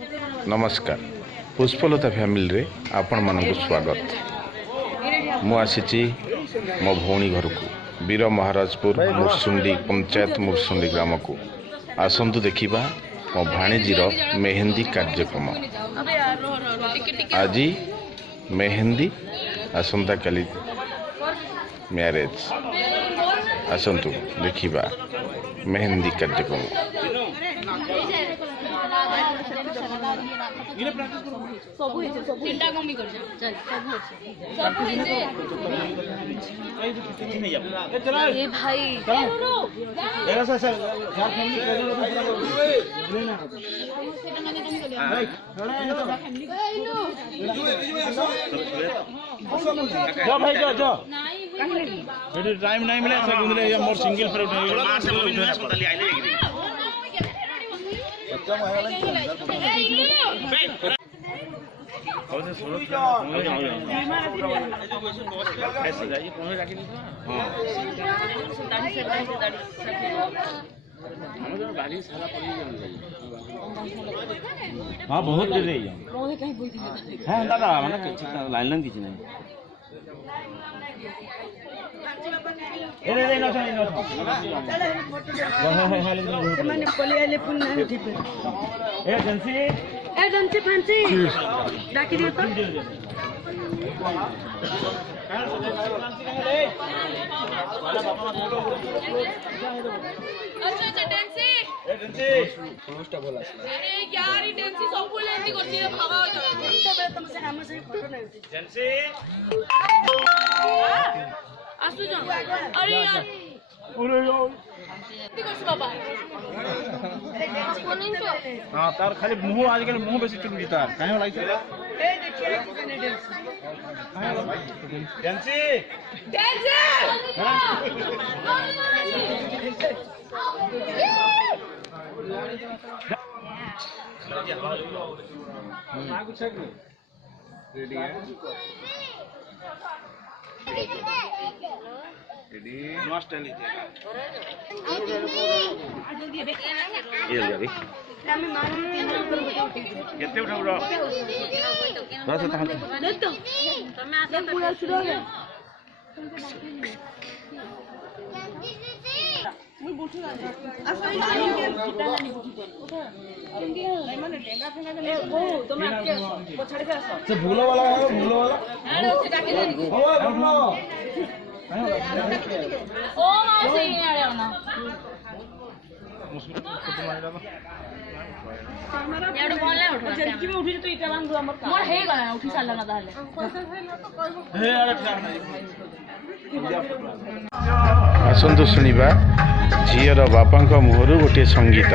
नमस्कार पुष्पलता फैमिली रे आपण मानक स्वागत। मु आसी मो भौणी घर को वीर महाराजपुर मुरसुंडी पंचायत मुरसुंडी ग्राम को आसंतु देखिबा मो भाणीजीर मेहंदी कार्यक्रम। आज मेहंदी आसंता काली मैरेज। आसंतु देखिबा मेहंदी कार्यक्रम। ये भाई टाइम नहीं मिले मोर सिंगल पर हाँ बहुत देर हाँ दादा माने लाइन लाइन किसी नहीं एजेंसी फैंसी डाकी दियो तो अच्छा अच्छा डेंसी पोस्टा बोला अरे यार ये डेंसी सब बोले एंती करती है भागा हो जाओ तो बे तुमसे हम से फोटो नहीं होती जेंसी आसु जा अरे यार एंती करछ बाबा हां तार खाली मुंह आजकल मुंह बेसी चुन तार काहे लाइछ ए देखिए कितने जेंसी डेंसी रेडी है रेडी मस्त है ये ले भाई हम मालूम केते उठा उठा बस ता नहीं तो तमे आसे पूरा शुरू हो गया मैं बोलती हूं असली के गीता नहीं बोलती नहीं माने डेंगा फेंगा के नहीं वो तुम आके वो छड़ के आसो से भूलो वाला है भूलो वाला अरे उसे डाकी दे ओ भूलो ओ मासे ये आड़े ना यार फोन ले उठा जल्दी में उठी तो इटा बांध हमर का मोर हे गला उठी साला ना ताले हे अरे ठिक नहीं आसंतु शुणिबा झीर बापा मुहर गोटे संगीत।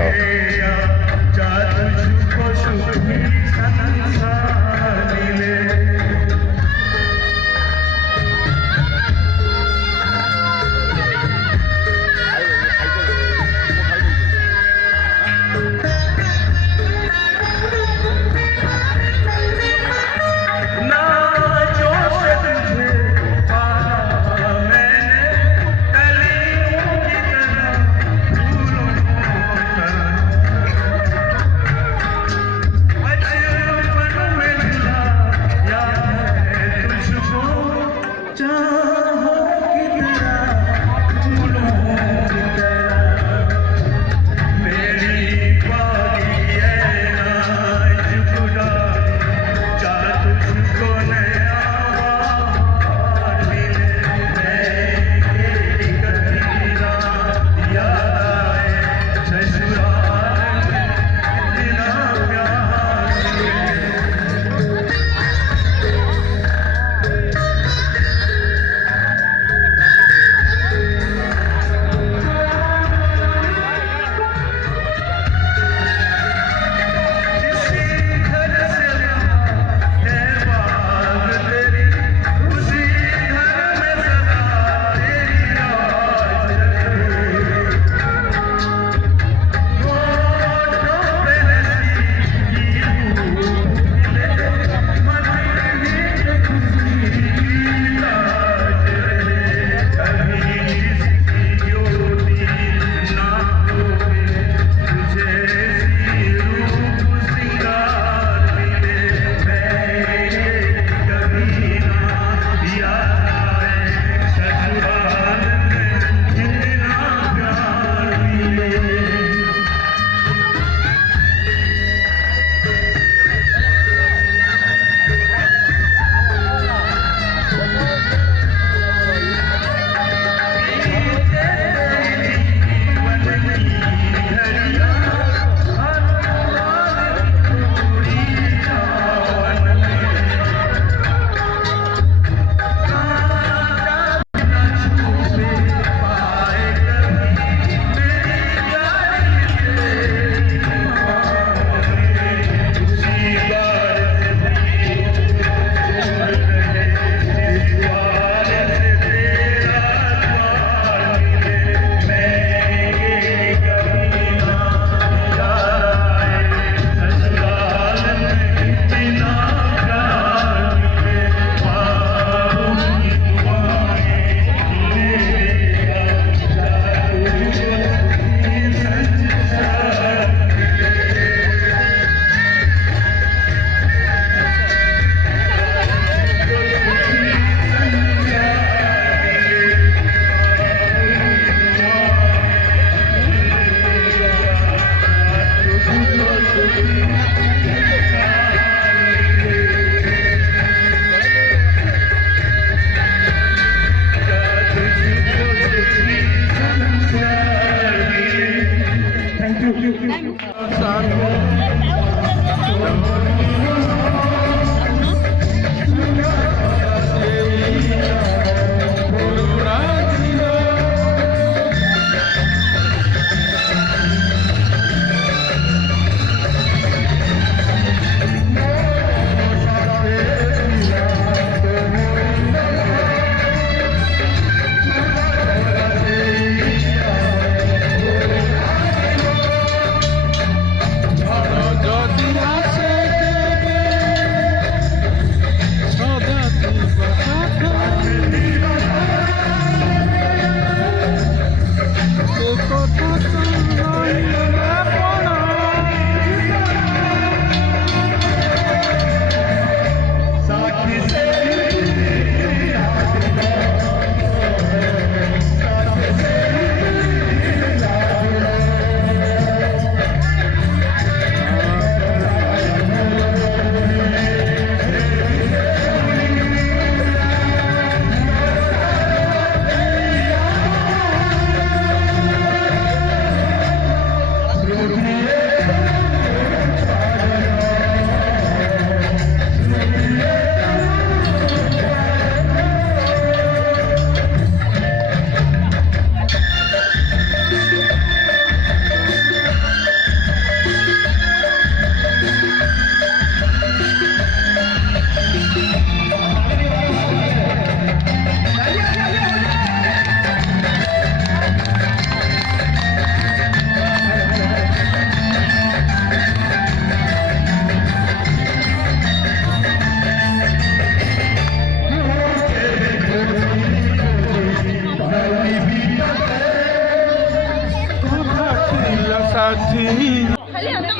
खाली अन्ना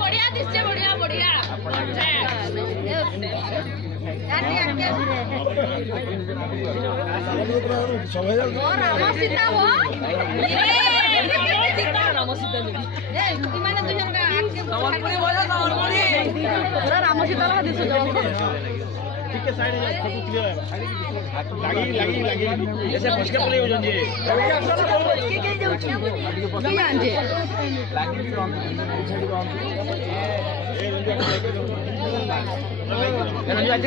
बढ़िया दिसते बढ़िया बढ़िया राम सीता हो राम सीता राम सीता दिसो ठीक साइड सब क्लियर है लगी ऐसे फसके पड़े हो जाएंगे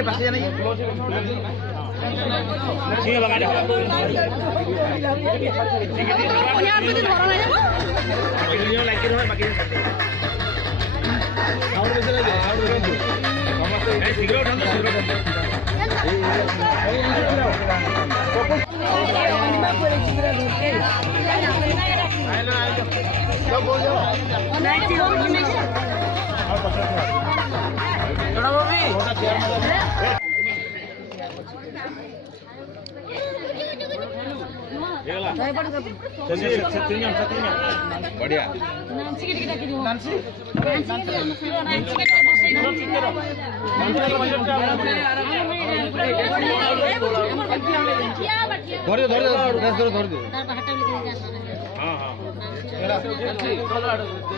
पास जाना ठीक है लगा दे लाइक है बाकी सिगरेट बढ़िया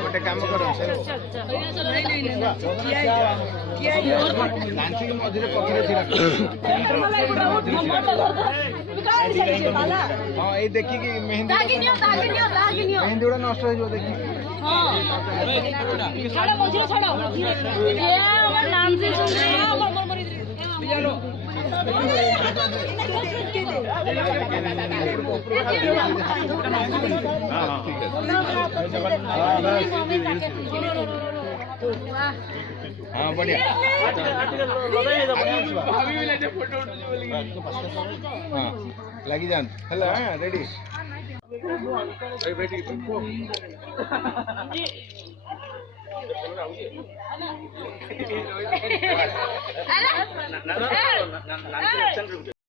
गोटे काम कर मझे हाँ ये देखिए मेहंदी मेहंदी गुड़ा नष्ट हो देखिए हाँ बढ़िया हाँ लगी जान हेलो रेडी ନାନୀ ଆକ୍ସନ୍